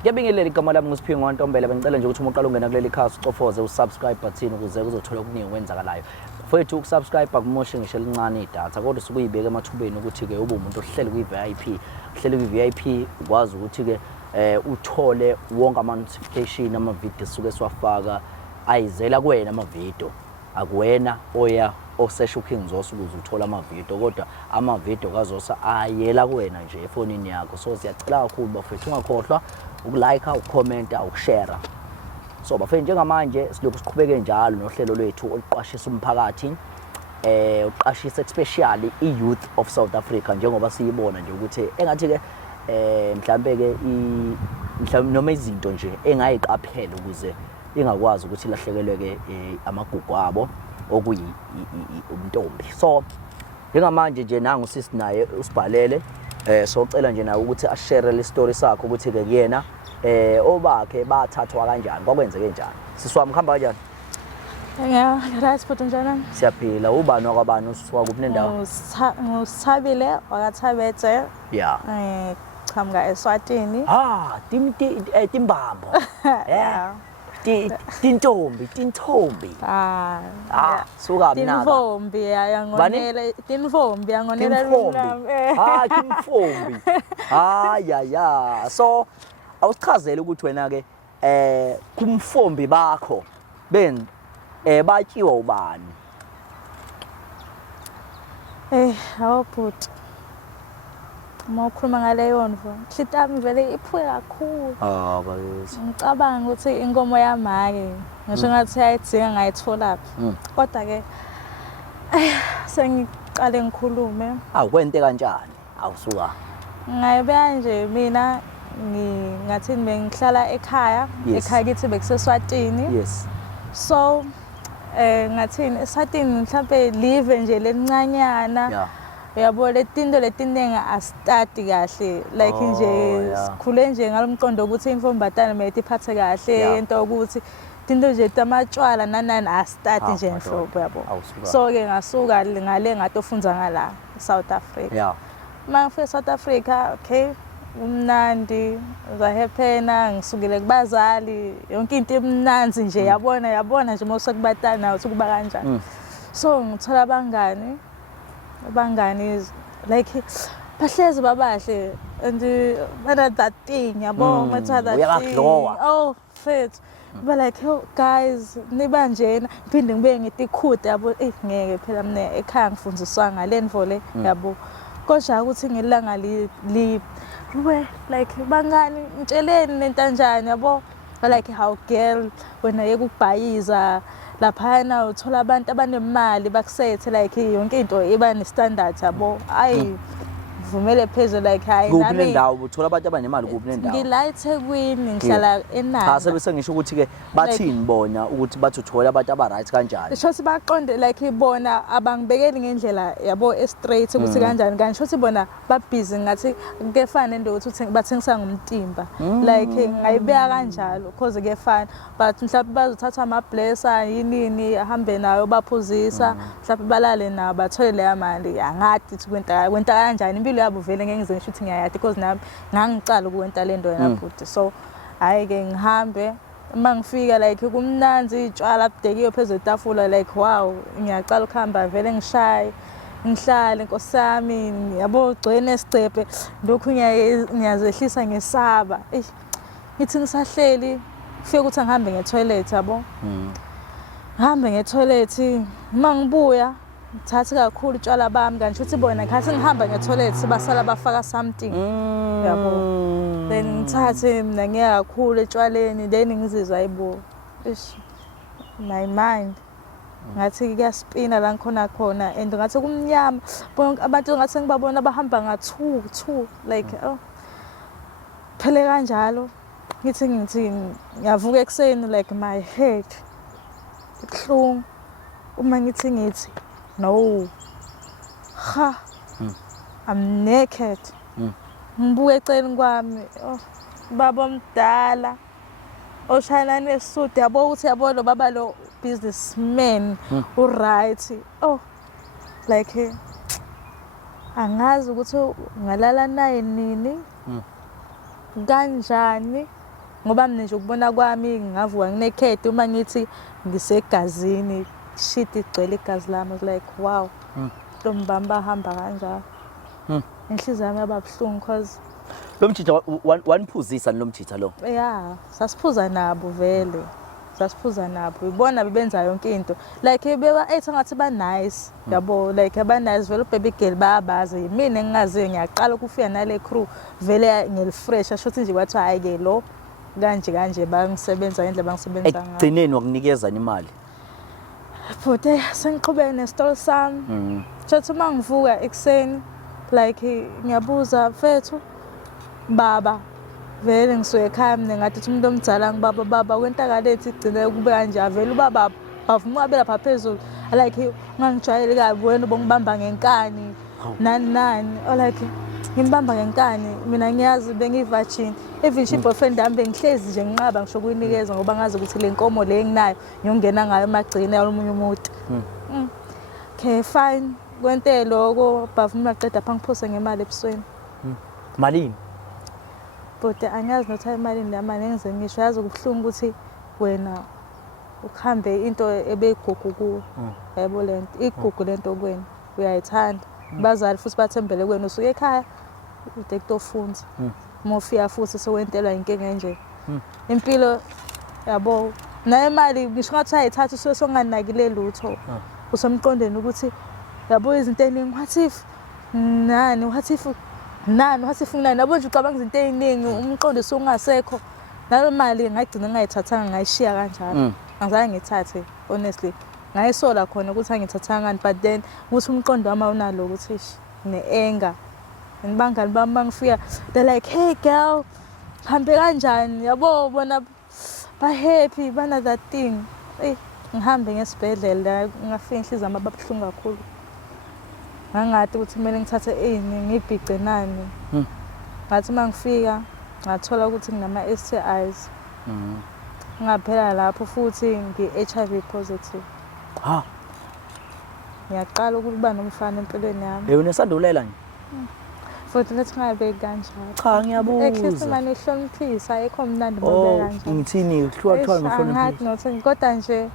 Ngiyabingelela igama lami nguSiphiwe Ntombela bengicela nje ukuthi umuntu ungena kuleli khasi ucofoze usubscribe button ukuze uzothola okuningi okwenzakalayo. Mfowethu ukusubscribe akumoshi ngisho elincane idatha kodwa sukuyibeka emathubeni ukuthi ke ube umuntu ohleli kwi-VIP. Uhleli kwi-VIP ukwazi ukuthi ke uthole wonke ama-notification ama-video suke siwafaka ayizela kuwena ama-video. Akuwena oya osesha uKingZosi ukuze uthole ama-video kodwa ama-video kaZosa ayela kuwena nje efonini yakho. So siyacela kakhulu bafethu ungakhohlwa ukulike, ukucomment, ukushare. So bafethu njengamanje silokhu siqhubeke njalo nohlelo lwethu oluqashisa umphakathi uqashisa especially i-youth of South Africa njengoba siyibona nje ukuthi engathi ke mhlambe ke mhlambe noma izinto nje engayiqaphela ukuze ingakwazi ukuthi ilahlekelwe ke amagugu abo okuyi umntombi. So njengamanje nje nangu sisi naye usibhalele socela nje nawe ukuthi ashare le story sakho ukuthi ke kuyena obakhe bathathwa kanjani kwakwenzeke njani. Siswami khamba kanjani? Yeah, right photo njani? Siyaphila. Ubani wakwabani usuka kuphi nendawo? Usithabile wakathabetse. Yeah. Qhamuka eSwatini. Timbambo. Yeah. Tintombi. Suka mnaka. Tintombi yangonela, tintombi yangonela lami. Tintombi. Ya. So awusichazele ukuthi wena ke kumfombi bakho batyiwa ubani? Awubhuti. Mawukhuluma ngaleyo ndvo. Hlitami vele iphuke kakhulu. Bakithi. Ngicabanga ukuthi inkomo yamake ngisho ngathi ayidinga ngayithola phi. Kodwa ke sengiqale ngikhulume. Kwente kanjani? Awusuka. Ngayibeka nje mina ngathini bengihlala ekhaya kithi bekuseswatini. Yes. So ngathini eSwatini mhlambe live nje lencanyana. Yeah. Yabo letinto letiningi asitati kahle like nje sikhule nje ngalomqondo ukuthi imfombatana mayiti iphathe kahle into ukuthi tinto nje tamatshwala nanani asitati nje enhloko yabo. So ke ngasuka ngale ngatofunza ngala South Africa. Yeah. Mangifika South Africa, okay, umnandi uzahephena ngisukile kubazali yonke into emnanzi nje yabona nje mawusekubatana ukuba kanjani. So ngithola abangani like bahlezi babahle and that thing yabo matha that thing. Oh fit. But like guys niba njena phinde ngibe ngitikhute yabo ngeke phela mina ekhaya ngifundiswa ngalendvo le yabo. Kodwa ukuthi ngilanga li like bangani ngitsheleni lentanjani yabo like how girl wena yekubhayiza lapha na uthola abantu abanemali bakusethe like yonke into iba ne standard yabo vumele phezulu like hayi nami kuphi nendawo uthola abantu abanemali kuphi nendawo? Ngila eThekwini ngihlala eNanda. Cha sebese ngisho ukuthi ke bathini bona ukuthi bathi uthola abantu aba right kanjani? Shothi baqonde like bona abangibekeli ngendlela yabo straight ukuthi kanjani kanti shothi bona ba busy ngathi kefana into ukuthi bathengisa ngumtimba like ngayibeka kanjalo because kefana but mhlawumbe bazothatha ama blesser yinini ahambe nayo baphuzisa mhlawumbe balale nabo bathole leya mali angathi kwenta kanjani impilo yabo vele ngeke ngize ngisho ukuthi ngiyayati because nami ngangicala ukuwenta lento yena bhuti. So hayi ke ngihambe mangifika like kumnanzi itshwala abdekiyo phezulu etafula like wow ngiyaqala ukuhamba vele ngihlale Nkosi yami yabo ugcwene sicephe lokhu ngiyazehlisa ngesaba ngithi ngisahleli kufika ukuthi ngihambe ngetoilet yabo. Ngihambe ngetoilet mangibuya ngithatha kakhulu utshwala bami kanti ukuthi bona ngathi ngihamba ngetoilet basala bafaka something yabo. Then ngithathe mina ngiya kakhulu etshwaleni then ngizizwa ayibo my mind ngathi kuyaspina la khona and ngathi kumnyama bonke abantu ngathi ngibabona bahamba nga2 like phele kanjalo ngithi ngiyavuka ekseni like my head ihlungu uma ngithi no I'm naked. Ngibuke eceleni kwami baba omdala oshayela nesuit yabo ukuthi yabo lo baba lo businessman right like angazi ukuthi ngalala naye nini kanjani ngoba mina nje ukubona kwami ngavuka nginekhethi uma ngithi ngisegazini shit igcwele igazi lami. I was like wow, Ntombi bami bahamba kanjalo. Inhliziyo yami yaba buhlungu cause lo mjitha waniphuzisa lo mjitha lo. yeah, sasiphuza nabo vele. Sasiphuza nabo. Ibona bebenza yonke into. Like ethi ngathi ba nice. Yabo like aba nice vele baby girl bayabazi. Mina engingaziyo ngiyaqala ukufika nale crew vele ngilifresh ashothi nje kwathi hayi ke lo kanje bangisebenza ngendlela bangisebenza ngayo. Egcineni wakunikeza imali. Futhi sengiqhubeke nesitolo sami. Shothi uma ngivuka ekseni like ngiyabuza mfethu baba vele ngisuke ekhaya mina ngathi umuntu omdala ngibaba baba kwentakalethu igcine kube kanje vele ubaba bavuma abe lapha phezulu like ngangijwayele kabi wena ubongibamba ngenkani nani like ngimbamba ngenkani mina ngiyazi bengivirgin even boyfriend yami bengihlezi nje nginqaba ngisho kuyinikeza ngoba ngazi ukuthi le nkomo le enginayo ngiyongena ngayo emagcini yalomunye umuntu. Okay fine kwente lokho bavuma baqeda pha ngiphose ngemali ebusweni. Malini? But angazi nokuthi imali lamani engize ngisho yazi kubuhlungu ukuthi wena ukuhambe into ebeyigugu kuwo. Yebo lento igugu lento kwena uyayithanda. Bazali futhi bathembele kwena usuke ekhaya ude kutofunza. Mofia futhi sokwentelwa inkinga enje. Impilo yabo na imali ngisho ngathi ayithatha usuke songanakile lutho. Usemqondeni ukuthi yabo izinto eziningi what if nani nabo nje ucabanga izinto eziningi umqondo usungasekho nalo mali ngagcina ngayithathanga ngayishiya kanjalo. Angizange ngithathe honestly ngayisola khona ukuthi angithathanga but then ukuthi umqondo wami awunalo ukuthi ne-anger nibangani bami bangifika they like hey girl hambe kanjani yabo bona ba happy bana that thing ngihambe ngesibhedlela ngafika inhliziyo yami ababuhlungu kakhulu ngangati ukuthi kumele ngithathe ngibhice nani. Ngathi mangifika ngathola ukuthi nginama STIs. Ngaphela lapho futhi ngi-HIV positive. Ngiyaqala ukuba nomfana empilweni yami. Unesandulela nje? Futhi lethi ngayibeki kanjalo. Cha ngiyabuza. Ekhisi manje ihloniphisa ayikho mnandi ngobe kanjalo. Ngithini kuhluka nohloniphisa. Ngathi kodwa nje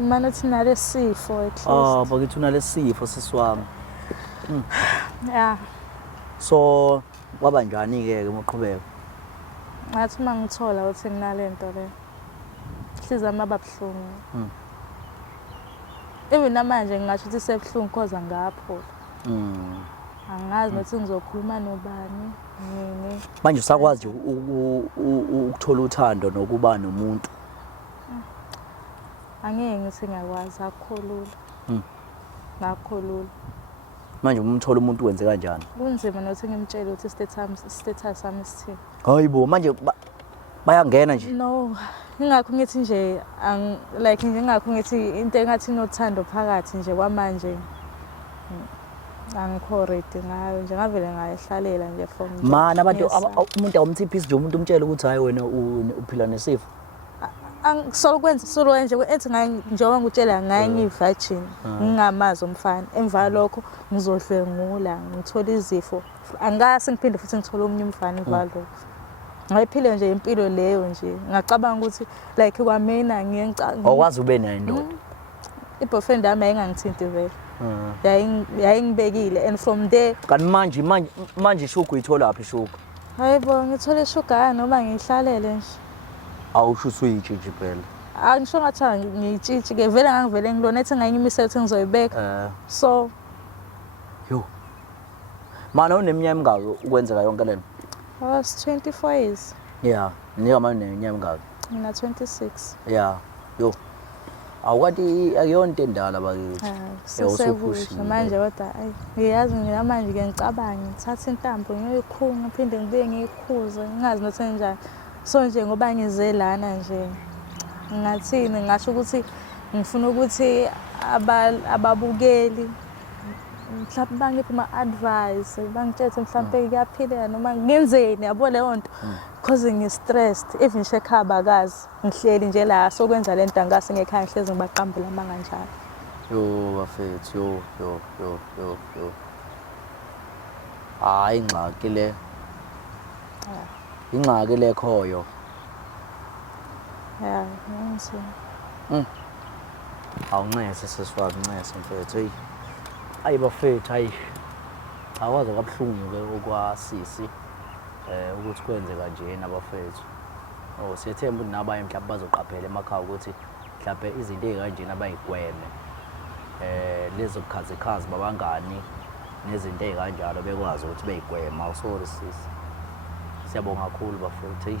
imane uthi nale sifo at least. Bakithi unalesifo siswami. Yeah. So kwaba njani ke uqhubeka? Ngathi mangithola ukuthi nginalento le. Ihliziyo yami ababuhlungu. Even namanje ngingasho ukuthi sebuhlungu cause ngapho. Angazi nokuthi ngizokhuluma nobani nini. Manje usakwazi ukuthola uthando nokuba nomuntu? Angeke ngithi ngiyakwazi akholula. Ngakholula. Manje umthola umuntu wenze kanjani? Kunzima nokuthi ngimtshele ukuthi status sami sithini. Hayibo manje bayangena nje. No, ngakho ngithi nje like nje ngakho ngithi into engathi nothando phakathi nje kwamanje. Angikho ready ngayo nje ngavele ngayihlalela nje from mana abantu umuntu awumthiphisi nje umuntu umtshela ukuthi hayi wena uphila nesifo. Solo nje ethi njengoba ngutshela ngaye ngivirgin ngingamazi umfana emva lokho ngizodlwengula ngithola izifo angase ngiphinde futhi ngithole omunye umfana emva lokho ngayiphile nje impilo leyo nje ngacabanga ukuthi like kwamina awukwazi ube nayo indoda. I-boyfriend yami ayingangithinti vele. Yayingibekile and from there kanti manje ishuga uyithola lapha ishuga? Hayibo ngithole ishuga noma ngihlalele nje. Awusho usuyitshitshi phela. Angisho ngathi ngiyitshitshi ke vele ngangivele ngilona ethi ngayimisela ukuthi ngizoyibeka. So yo mana uneminyaka emingaki ukwenzeka yonke lento? I was 24 years. Yeah, nika manje neminyaka emingaki? Ngina 26. Yeah, yo. Awukati akuyonto endala bakithi. Sesebusha manje kodwa ngiyazi ngilamanje ke ngicabanga ngithatha intambo ngiyoyikhunga ngiphinde ngibuye ngiyikhuze ngingazi nokuthi njani. So nje ngoba ngize lana nje ngathini ngasho ukuthi ngifuna ukuthi ababukeli mhlawumbe bangiphe ama-advice bangitshele mhlawumbe kuyaphilela noma ngenzeni yabo leyo nto because ngi-stressed even nje ekhaya bakazi ngihleli nje la sokwenza le nto angase ngekhaya ngihlezi ngibaqambula ama kanjalo. Yo bafethu yo hayi ingxaki le ingxaki le khoyo ya ngiyenzile. Awuncese sesifaka uncese mfethu hey. Hayi bafethu hayi. Akwazi kabuhlungu ke okwasisi ukuthi kwenzeka nje nabafethu. Oh siyethemba ukuthi nabanye mhlawumbe bazoqaphela emakhaya ukuthi mhlawumbe izinto ezikanje abayigweme. Lezo bukhazikhazi babangani nezinto ezikanjalo bekwazi ukuthi beyigwema. Awusori sisi. Siyabonga kakhulu bafethu.